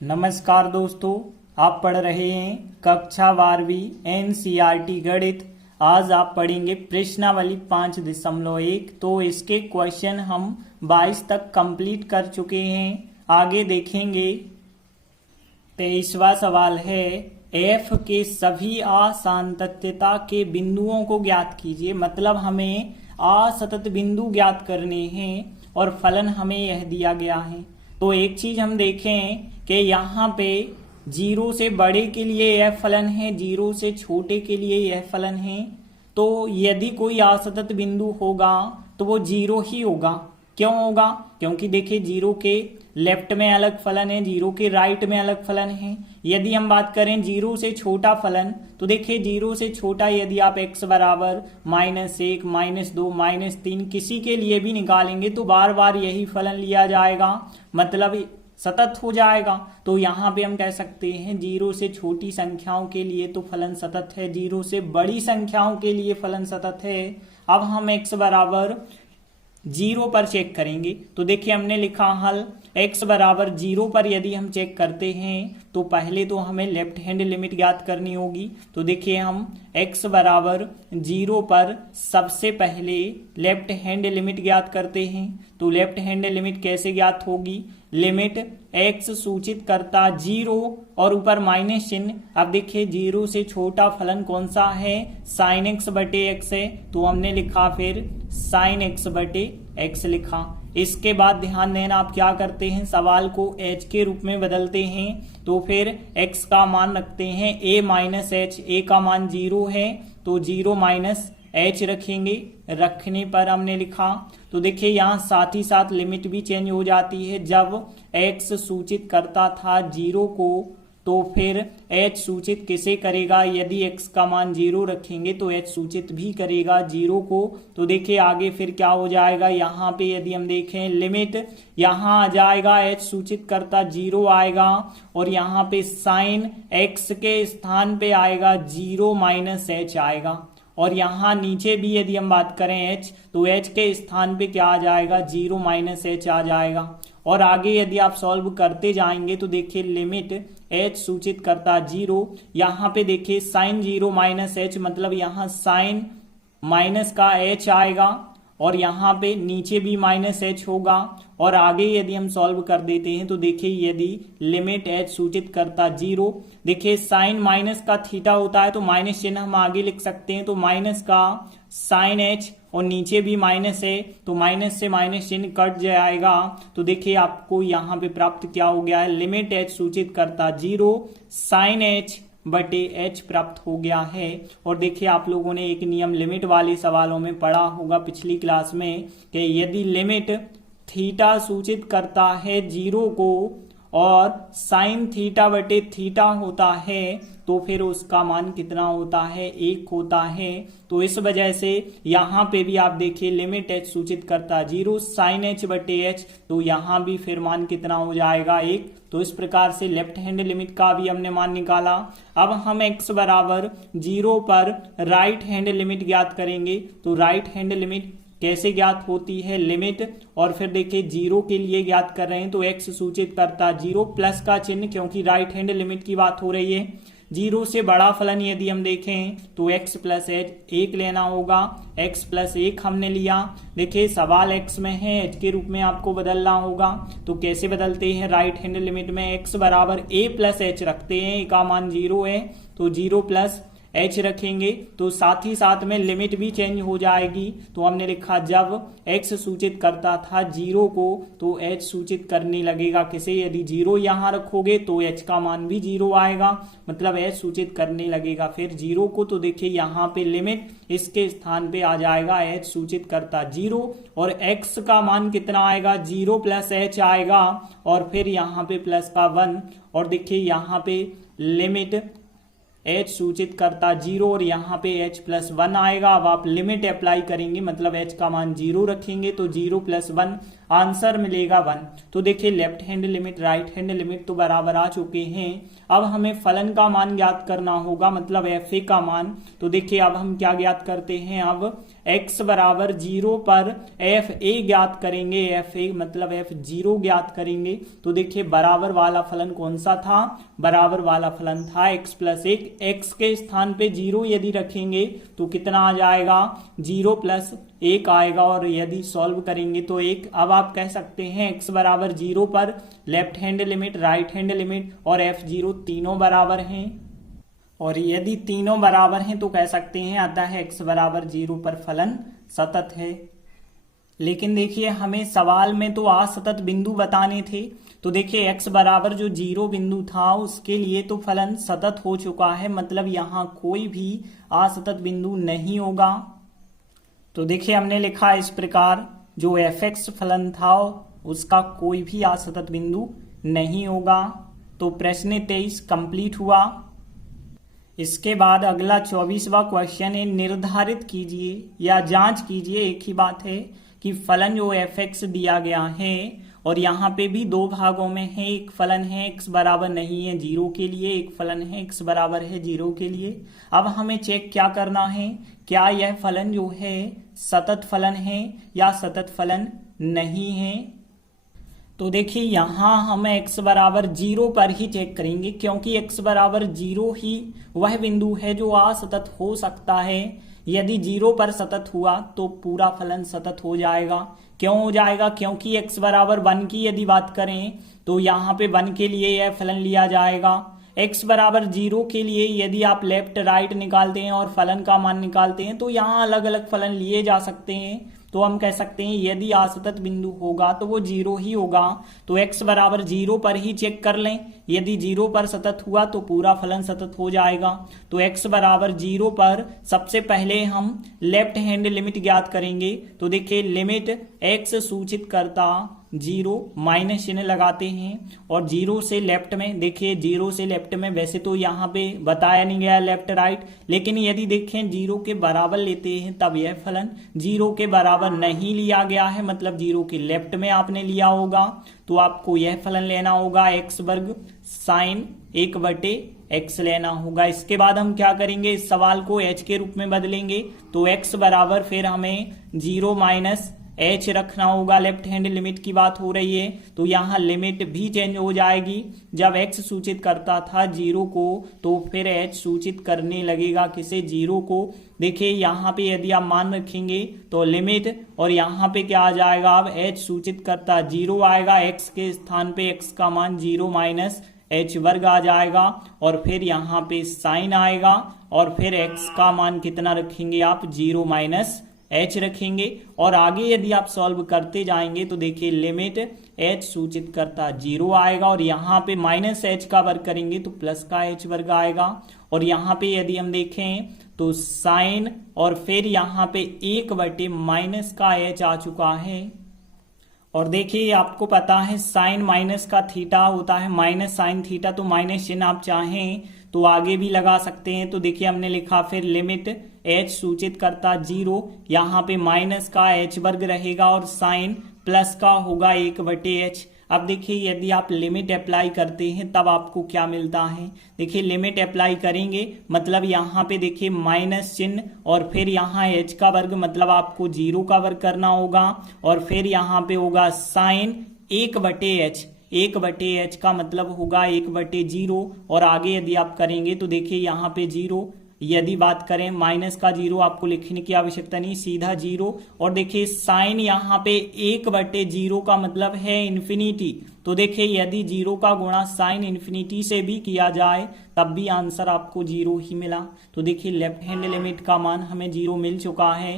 नमस्कार दोस्तों, आप पढ़ रहे हैं कक्षा 12वीं एनसीईआरटी गणित। आज आप पढ़ेंगे प्रश्नावली 5.1। तो इसके क्वेश्चन हम 22 तक कंप्लीट कर चुके हैं। आगे देखेंगे। 23वां सवाल है, एफ के सभी असांतत्यता के बिंदुओं को ज्ञात कीजिए। मतलब हमें असतत बिंदु ज्ञात करने हैं और फलन हमें यह दिया गया है। तो एक चीज हम देखें कि यहाँ पे 0 से बड़े के लिए यह फलन है, 0 से छोटे के लिए यह फलन है। तो यदि कोई असतत बिंदु होगा तो वो 0 ही होगा। क्यों होगा? क्योंकि देखिए 0 के लेफ्ट में अलग फलन है, 0 के राइट में अलग फलन है। यदि हम बात करें 0 से छोटा फलन, तो देखिए 0 से छोटा यदि आप x बराबर -1, -2, -3 किसी के लिए भी निकालेंगे तो बार बार यही फलन लिया जाएगा, मतलब सतत हो जाएगा। तो यहाँ पे हम कह सकते हैं 0 से छोटी संख्याओं के लिए तो फलन सतत है, 0 से बड़ी संख्याओं के लिए फलन सतत है। अब हम x बराबर 0 पर चेक करेंगे। तो देखिए हमने लिखा हल, x बराबर 0 पर यदि हम चेक करते हैं तो पहले तो हमें लेफ्ट हैंड लिमिट ज्ञात करनी होगी। तो देखिए हम x बराबर 0 पर सबसे पहले लेफ्ट हैंड लिमिट ज्ञात करते हैं। तो लेफ्ट हैंड लिमिट कैसे ज्ञात होगी? लिमिट x सूचित करता 0 और ऊपर माइनस चिन्ह। अब देखिए 0 से छोटा फलन कौन सा है? साइन x बटे x है, तो हमने लिखा फिर साइन x बटे x लिखा। इसके बाद ध्यान देना, आप क्या करते हैं, सवाल को h के रूप में बदलते हैं। तो फिर x का मान रखते हैं a माइनस h, a का मान 0 है तो 0 माइनस h रखेंगे। रखने पर हमने लिखा, तो देखिए यहाँ साथ ही साथ लिमिट भी चेंज हो जाती है। जब x सूचित करता था 0 को तो फिर h सूचित किसे करेगा? यदि x का मान 0 रखेंगे तो h सूचित भी करेगा 0 को। तो देखिए आगे फिर क्या हो जाएगा, यहाँ पे यदि हम देखें लिमिट यहाँ आ जाएगा, h सूचित करता 0 आएगा और यहाँ पे साइन x के स्थान पे आएगा 0 माइनस h आएगा। और यहाँ नीचे भी यदि हम बात करें h, तो h के स्थान पे क्या आ जाएगा? 0 माइनस h आ जाएगा। और आगे यदि आप सॉल्व करते जाएंगे तो देखिए लिमिट h सूचित करता 0, यहाँ पे देखिए साइन 0 माइनस h, मतलब यहाँ साइन माइनस का h आएगा और यहाँ पे नीचे भी माइनस h होगा। और आगे यदि हम सॉल्व कर देते हैं तो देखिए यदि लिमिट h सूचित करता 0, देखिए साइन माइनस का थीटा होता है तो माइनस चिन्ह हम आगे लिख सकते हैं। तो माइनस का साइन h और नीचे भी माइनस है तो माइनस से माइनस चिन्ह कट जाएगा। तो देखिए आपको यहाँ पे प्राप्त क्या हो गया है, लिमिट h सूचित करता 0 साइन h बटे h प्राप्त हो गया है। और देखिए आप लोगों ने एक नियम लिमिट वाले सवालों में पढ़ा होगा पिछली क्लास में कि यदि लिमिट थीटा सूचित करता है 0 को और साइन थीटा बटे थीटा होता है तो फिर उसका मान कितना होता है? 1 होता है। तो इस वजह से यहाँ पे भी आप देखिए लिमिट h सूचित करता 0 साइन h बटे h, तो यहाँ भी फिर मान कितना हो जाएगा? 1। तो इस प्रकार से लेफ्ट हैंड लिमिट का भी हमने मान निकाला। अब हम x बराबर 0 पर राइट हैंड लिमिट ज्ञात करेंगे। तो राइट हैंड लिमिट कैसे ज्ञात होती है? लिमिट और फिर देखिए 0 के लिए ज्ञात कर रहे हैं तो x सूचित करता 0 प्लस का चिन्ह, क्योंकि राइट हैंड लिमिट की बात हो रही है। 0 से बड़ा फलन यदि हम देखें तो x प्लस h 1 लेना होगा। x प्लस 1 हमने लिया। देखिए सवाल x में है, h के रूप में आपको बदलना होगा। तो कैसे बदलते हैं? राइट हैंड लिमिट में x बराबर a प्लस h रखते हैं, a का मान 0 है तो 0 प्लस h रखेंगे। तो साथ ही साथ में लिमिट भी चेंज हो जाएगी। तो हमने लिखा जब x सूचित करता था 0 को तो h सूचित करने लगेगा किसे? यदि 0 यहाँ रखोगे तो h का मान भी 0 आएगा, मतलब h सूचित करने लगेगा फिर 0 को। तो देखिए यहाँ पे लिमिट इसके स्थान पे आ जाएगा, h सूचित करता 0 और x का मान कितना आएगा? 0 प्लस h आएगा और फिर यहाँ पे प्लस का 1। और देखिए यहाँ पे लिमिट h सूचित करता 0 और यहाँ पे h प्लस 1 आएगा। अब आप लिमिट अप्लाई करेंगे, मतलब h का मान 0 रखेंगे तो 0 प्लस 1। आंसर मिलेगा 1। तो देखिए left hand limit right hand limit तो बराबर आ चुके हैं। अब हमें फलन का मान ज्ञात करना होगा, मतलब एफ ए का मान। तो देखिए अब हम क्या ज्ञात करते हैं, अब x बराबर 0 पर एफ ए ज्ञात करेंगे। एफ ए मतलब f0 ज्ञात करेंगे। तो देखिए बराबर वाला फलन कौन सा था, बराबर वाला फलन था x प्लस 1। x के स्थान पे 0 यदि रखेंगे तो कितना आ जाएगा, 0 प्लस 1 आएगा, और यदि सॉल्व करेंगे तो 1। अब आप कह सकते हैं x बराबर 0 पर left hand limit right hand limit और f0 तीनों बराबर हैं, और यदि तीनों बराबर हैं तो कह सकते हैं अतः x बराबर 0 पर फलन सतत है। लेकिन देखिए हमें सवाल में तो असतत बिंदु बताने थे। तो देखिए x बराबर जो 0 बिंदु था उसके लिए तो फलन सतत हो चुका है, मतलब यहाँ कोई भी असतत बिंदु नहीं होगा। तो देखिए हमने लिखा इस प्रकार, जो fx फलन था उसका कोई भी असतत बिंदु नहीं होगा। तो प्रश्न 23 कंप्लीट हुआ। इसके बाद अगला 24वां क्वेश्चन है, निर्धारित कीजिए या जांच कीजिए, एक ही बात है, कि फलन जो fx दिया गया है और यहाँ पे भी दो भागों में है, एक फलन है x बराबर नहीं है 0 के लिए, एक फलन है x बराबर है 0 के लिए। अब हमें चेक क्या करना है, क्या यह फलन जो है सतत फलन है या सतत फलन नहीं है। तो देखिए यहाँ हम x बराबर 0 पर ही चेक करेंगे, क्योंकि x बराबर 0 ही वह बिंदु है जो असतत हो सकता है। यदि 0 पर सतत हुआ तो पूरा फलन सतत हो जाएगा। क्यों हो जाएगा, क्योंकि x बराबर 1 की यदि बात करें तो यहाँ पे 1 के लिए यह फलन लिया जाएगा। x बराबर 0 के लिए यदि आप लेफ्ट राइट निकालते हैं और फलन का मान निकालते हैं तो यहाँ अलग अलग फलन लिए जा सकते हैं। तो हम कह सकते हैं यदि असतत बिंदु होगा तो वो 0 ही होगा। तो x बराबर 0 पर ही चेक कर लें, यदि 0 पर सतत हुआ तो पूरा फलन सतत हो जाएगा। तो x बराबर 0 पर सबसे पहले हम लेफ्ट हैंड लिमिट ज्ञात करेंगे। तो देखिए लिमिट x सूचित करता 0 माइनस चिन्ह लगाते हैं, और 0 से लेफ्ट में, देखिए 0 से लेफ्ट में वैसे तो यहाँ पे बताया नहीं गया लेफ्ट राइट, लेकिन यदि देखें 0 के बराबर लेते हैं तब यह फलन 0 के बराबर नहीं लिया गया है, मतलब 0 के लेफ्ट में आपने लिया होगा। तो आपको यह फलन लेना होगा x वर्ग साइन 1/x लेना होगा। इसके बाद हम क्या करेंगे, इस सवाल को h के रूप में बदलेंगे। तो x बराबर फिर हमें 0 माइनस h रखना होगा, लेफ्ट हैंड लिमिट की बात हो रही है। तो यहाँ लिमिट भी चेंज हो जाएगी, जब x सूचित करता था 0 को तो फिर h सूचित करने लगेगा किसे, 0 को। देखिए यहाँ पे यदि आप मान रखेंगे तो लिमिट, और यहाँ पे क्या आ जाएगा, अब h सूचित करता 0 आएगा, x के स्थान पे x का मान 0 माइनस h वर्ग आ जाएगा, और फिर यहाँ पे साइन आएगा, और फिर x का मान कितना रखेंगे आप, 0 माइनस h रखेंगे। और आगे यदि आप सॉल्व करते जाएंगे तो देखिए लिमिट h सूचित करता 0 आएगा, और यहाँ पे माइनस h का वर्ग करेंगे तो प्लस का h वर्ग आएगा। और यहाँ पे यदि हम देखें तो साइन, और फिर यहाँ पे 1 माइनस का h आ चुका है। और देखिए आपको पता है साइन माइनस का थीटा होता है माइनस साइन थीटा, तो माइनस चिन्ह आप चाहें तो आगे भी लगा सकते हैं। तो देखिए हमने लिखा फिर लिमिट h सूचित करता 0, यहाँ पे माइनस का h वर्ग रहेगा और साइन प्लस का होगा 1/h। अब देखिए यदि आप लिमिट अप्लाई करते हैं तब आपको क्या मिलता है, देखिए लिमिट अप्लाई करेंगे मतलब यहाँ पे देखिए माइनस चिन्ह और फिर यहाँ h का वर्ग, मतलब आपको 0 का वर्ग करना होगा, और फिर यहाँ पे होगा साइन 1/h। 1/h का मतलब होगा 1/0, और आगे यदि आप करेंगे तो देखिए यहाँ पे 0, यदि बात करें माइनस का 0 आपको लिखने की आवश्यकता नहीं, सीधा 0। और देखिए साइन यहाँ पे 1/0 का मतलब है इन्फिनिटी, तो देखिए यदि 0 का गुणा साइन इन्फिनिटी से भी किया जाए तब भी आंसर आपको 0 ही मिला। तो देखिए लेफ्ट हैंड लिमिट का मान हमें 0 मिल चुका है।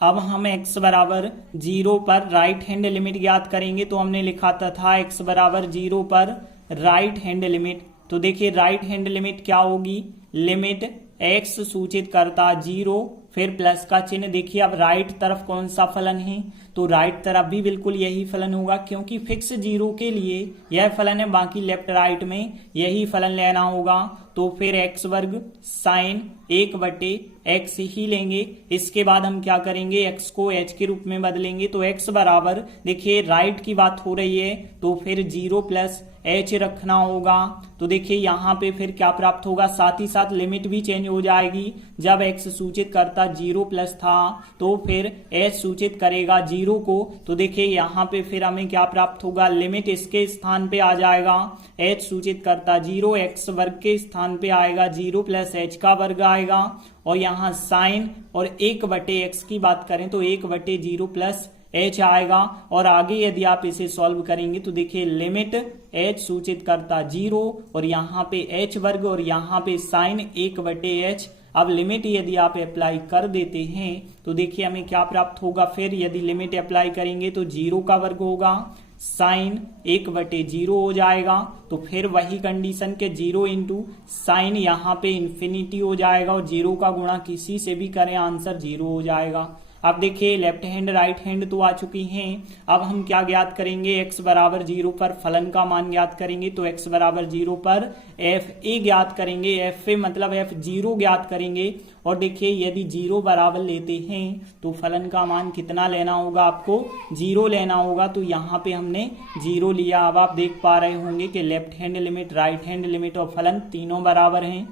अब हम x बराबर 0 पर राइट हैंड लिमिट ज्ञात करेंगे। तो हमने लिखा था x बराबर 0 पर राइट हैंड लिमिट। तो देखिए राइट हैंड लिमिट क्या होगी, लिमिट x सूचित करता 0 फिर प्लस का चिन्ह। देखिए अब राइट तरफ कौन सा फलन है, तो राइट तरफ भी बिल्कुल यही फलन होगा, क्योंकि फिक्स जीरो के लिए यह फलन है, बाकी लेफ्ट राइट में यही फलन लेना होगा। तो फिर एक्स वर्ग साइन 1/x ही लेंगे। इसके बाद हम क्या करेंगे, x को h के रूप में बदलेंगे। तो x बराबर, देखिए राइट की बात हो रही है तो फिर 0 + h रखना होगा। तो देखिए यहाँ पे फिर क्या प्राप्त होगा, साथ ही साथ लिमिट भी चेंज हो जाएगी। जब x सूचित करता 0+ था तो फिर h सूचित करेगा 0 को। तो देखिए यहाँ पे फिर हमें क्या प्राप्त होगा, लिमिट इसके स्थान पे आ जाएगा, h सूचित करता 0, x वर्ग के स्थान पे आएगा 0 + h का वर्ग आएगा। और यहाँ साइन और 1/x की बात करें तो 1/0 + h आएगा। और आगे यदि आप इसे सॉल्व करेंगे तो देखिए लिमिट h सूचित करता 0 और यहाँ पे h वर्ग और यहाँ पे साइन 1/h। अब लिमिट यदि आप अप्लाई कर देते हैं तो देखिए हमें क्या प्राप्त होगा, फिर यदि लिमिट अप्लाई करेंगे तो 0 का वर्ग होगा, साइन 1/0 हो जाएगा। तो फिर वही कंडीशन के 0 × साइन यहाँ पे इन्फिनिटी हो जाएगा और 0 का गुणा किसी से भी करें आंसर 0 हो जाएगा। अब देखिए लेफ्ट हैंड राइट हैंड तो आ चुकी हैं। अब हम क्या ज्ञात करेंगे, x बराबर 0 पर फलन का मान ज्ञात करेंगे। तो x बराबर 0 पर fa ज्ञात करेंगे, fa मतलब f0 ज्ञात करेंगे। और देखिए यदि 0 बराबर लेते हैं तो फलन का मान कितना लेना होगा, आपको 0 लेना होगा। तो यहाँ पे हमने 0 लिया। अब आप देख पा रहे होंगे कि left hand limit, right hand limit और फलन तीनों बराबर हैं।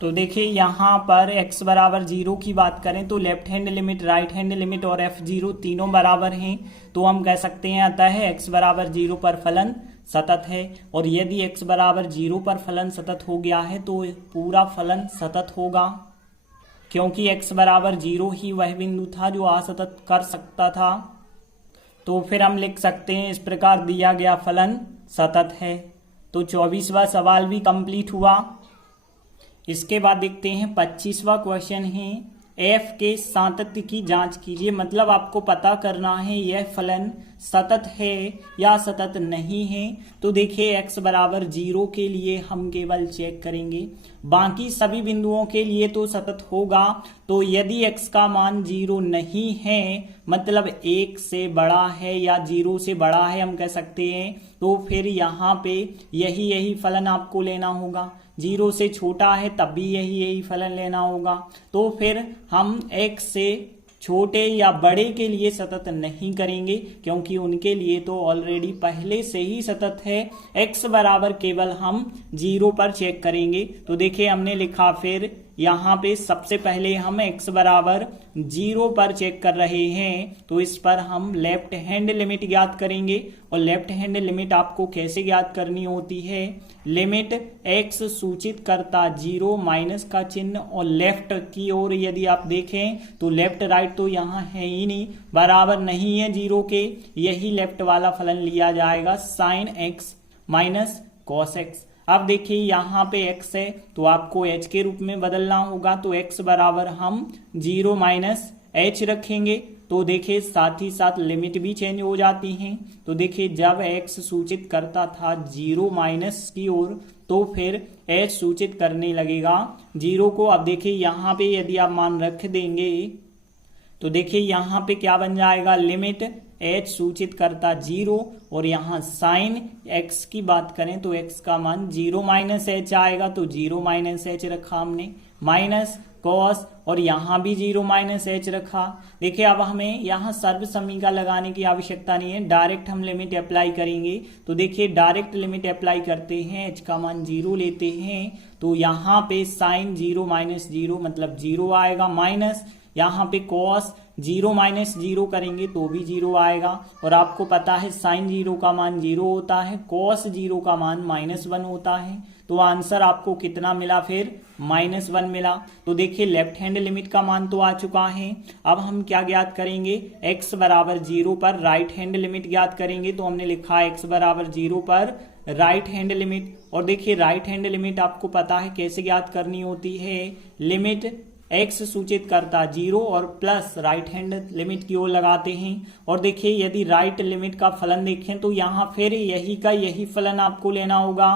तो देखिए यहाँ पर x बराबर 0 की बात करें तो left hand limit, right hand limit और f0 तीनों बराबर हैं। तो हम कह सकते हैं अतः x बराबर 0 पर फलन सतत है। और यदि x बराबर 0 पर फलन सतत हो गया है तो पूरा फलन सतत होगा, क्योंकि x बराबर 0 ही वह बिंदु था जो असतत कर सकता था। तो फिर हम लिख सकते हैं इस प्रकार, दिया गया फलन सतत है। तो 24वां सवाल भी कंप्लीट हुआ। इसके बाद देखते हैं 25वां क्वेश्चन है, f के सातत्य की जांच कीजिए। मतलब आपको पता करना है यह फलन सतत है या सतत नहीं है। तो देखिए x बराबर 0 के लिए हम केवल चेक करेंगे, बाकी सभी बिंदुओं के लिए तो सतत होगा। तो यदि x का मान 0 नहीं है, मतलब 1 से बड़ा है या 0 से बड़ा है हम कह सकते हैं, तो फिर यहाँ पे यही फलन आपको लेना होगा। 0 से छोटा है तब भी यही फलन लेना होगा। तो फिर हम x से छोटे या बड़े के लिए सतत नहीं करेंगे, क्योंकि उनके लिए तो ऑलरेडी पहले से ही सतत है। x बराबर केवल हम 0 पर चेक करेंगे। तो देखिए हमने लिखा, फिर यहाँ पे सबसे पहले हम x बराबर 0 पर चेक कर रहे हैं। तो इस पर हम लेफ्ट हैंड लिमिट ज्ञात करेंगे। और लेफ्ट हैंड लिमिट आपको कैसे ज्ञात करनी होती है, लिमिट x सूचित करता 0 माइनस का चिन्ह और लेफ्ट की ओर यदि आप देखें तो लेफ्ट राइट तो यहाँ है ही नहीं, बराबर नहीं है 0 के, यही लेफ्ट वाला फलन लिया जाएगा, sine x minus cos x। अब देखिए यहाँ पे x है तो आपको h के रूप में बदलना होगा। तो x बराबर हम 0 - h रखेंगे। तो देखिए साथ ही साथ लिमिट भी चेंज हो जाती हैं। तो देखिए जब x सूचित करता था 0 माइनस की ओर तो फिर h सूचित करने लगेगा 0 को। अब देखिए यहाँ पे यदि आप मान रख देंगे तो देखिए यहाँ पे क्या बन जाएगा, लिमिट h सूचित करता 0 और यहाँ साइन x की बात करें तो x का मान 0 - h आएगा। तो 0 - h रखा हमने, माइनस कॉस और यहाँ भी 0 - h रखा। देखिए अब हमें यहाँ सर्व समीकरण लगाने की आवश्यकता नहीं है, डायरेक्ट हम लिमिट अप्लाई करेंगे। तो देखिए डायरेक्ट लिमिट अप्लाई करते हैं, h का मान 0 लेते हैं तो यहाँ पे साइन 0 - 0 मतलब 0 आएगा, माइनस यहाँ पे कॉस 0 - 0 करेंगे तो भी 0 आएगा। और आपको पता है साइन 0 का मान 0 होता है, कॉस 0 का मान -1 होता है। तो आंसर आपको कितना मिला, फिर -1 मिला। तो देखिए लेफ्ट हैंड लिमिट का मान तो आ चुका है। अब हम क्या ज्ञात करेंगे, x बराबर 0 पर राइट हैंड लिमिट ज्ञात करेंगे। तो हमने लिखा x बराबर 0 पर राइट हैंड लिमिट। और देखिए राइट हैंड लिमिट आपको पता है कैसे ज्ञात करनी होती है, लिमिट x सूचित करता 0 और प्लस राइट हैंड लिमिट की ओर लगाते हैं। और देखिए यदि राइट लिमिट का फलन देखें तो यहाँ फिर यही का यही फलन आपको लेना होगा,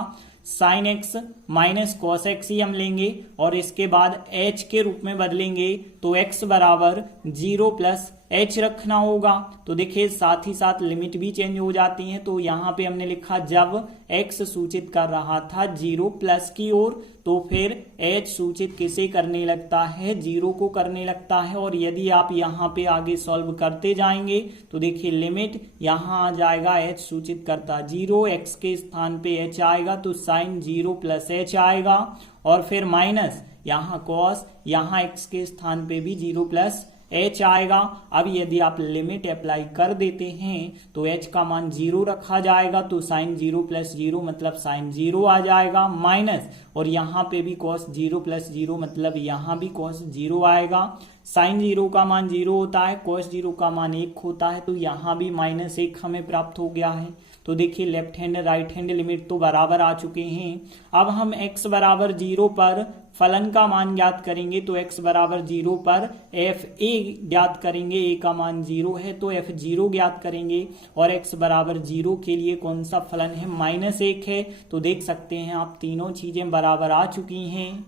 sine x minus cos x ही हम लेंगे और इसके बाद h के रूप में बदलेंगे। तो x बराबर 0 + h रखना होगा। तो देखिए साथ ही साथ लिमिट भी चेंज हो जाती है। तो यहाँ पे हमने लिखा जब x सूचित कर रहा था 0 प्लस की ओर, तो फिर h सूचित किसे करने लगता है, 0 को करने लगता है। और यदि आप यहाँ पे आगे सॉल्व करते जाएंगे तो देखिए लिमिट यहाँ आ जाएगा, h सूचित करता 0, x के स्थान पे h आएगा तो साइन 0 प्लस h आएगा, और फिर माइनस यहाँ cos, यहाँ x के स्थान पे भी 0 प्लस h आएगा। अब यदि आप लिमिट अप्लाई कर देते हैं तो h का मान 0 रखा जाएगा, तो साइन 0 प्लस 0 मतलब साइन 0 आ जाएगा, माइनस और यहाँ पे भी cos 0 प्लस 0 मतलब यहाँ भी cos 0 आएगा। साइन 0 का मान 0 होता है, cos 0 का मान 1 होता है, तो यहाँ भी -1 हमें प्राप्त हो गया है। तो देखिए left hand right hand limit तो बराबर आ चुके हैं। अब हम x बराबर 0 पर फलन का मान ज्ञात करेंगे। तो x बराबर 0 पर एफ ए ज्ञात करेंगे, a का मान 0 है तो f0 ज्ञात करेंगे। और x बराबर 0 के लिए कौन सा फलन है, -1 है। तो देख सकते हैं आप तीनों चीजें बराबर आ चुकी हैं।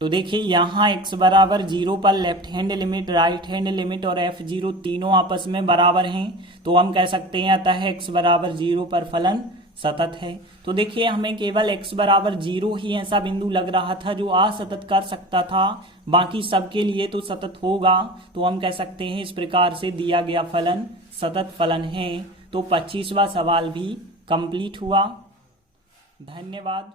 तो देखिए यहाँ x बराबर 0 पर left hand limit, right hand limit और f0 तीनों आपस में बराबर हैं। तो हम कह सकते हैं अतः x बराबर 0 पर फलन सतत है। तो देखिए हमें केवल x बराबर 0 ही ऐसा बिंदु लग रहा था जो असतत कर सकता था, बाकी सबके लिए तो सतत होगा। तो हम कह सकते हैं इस प्रकार से दिया गया फलन सतत फलन है। तो 25वां सवाल भी कंप्लीट हुआ। धन्यवाद।